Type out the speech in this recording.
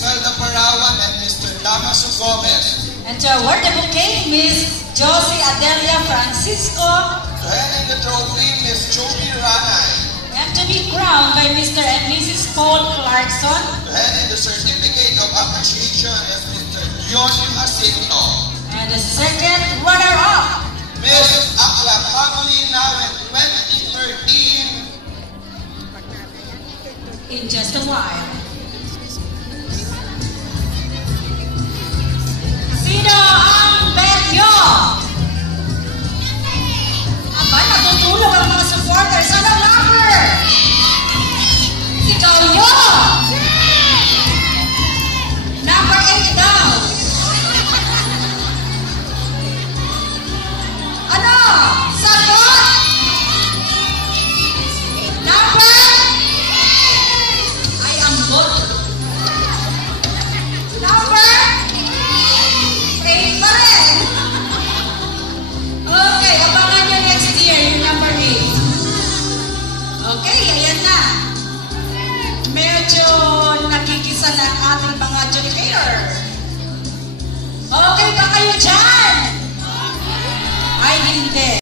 Imelda Parawan and Mr. Damaso Gomez. And to award the bouquet, Miss Josie Adelia Francisco. To hand in the trophy, Miss Joby Ranay. And to be crowned by Mr. and Mrs. Paul Clarkson. To hand in the certificate of appreciation as Mr. Dion Jacinto. And the second runner-up, Miss Akla Family now in 2013. in just a while. Sino ang bet nyo? Aba, natutulog ang mga supporters. Anong number? Ikaw yun! Number 8 daw. Ano? Sagot? Number? Ay, ang bot. Number? 8 pa rin. Okay, abangan nyo next year yung number 8. Okay, ayan na. Medyo nakikisa na ang ating mga adjudicator. Okay ba kayo dyan? Ay, hindi.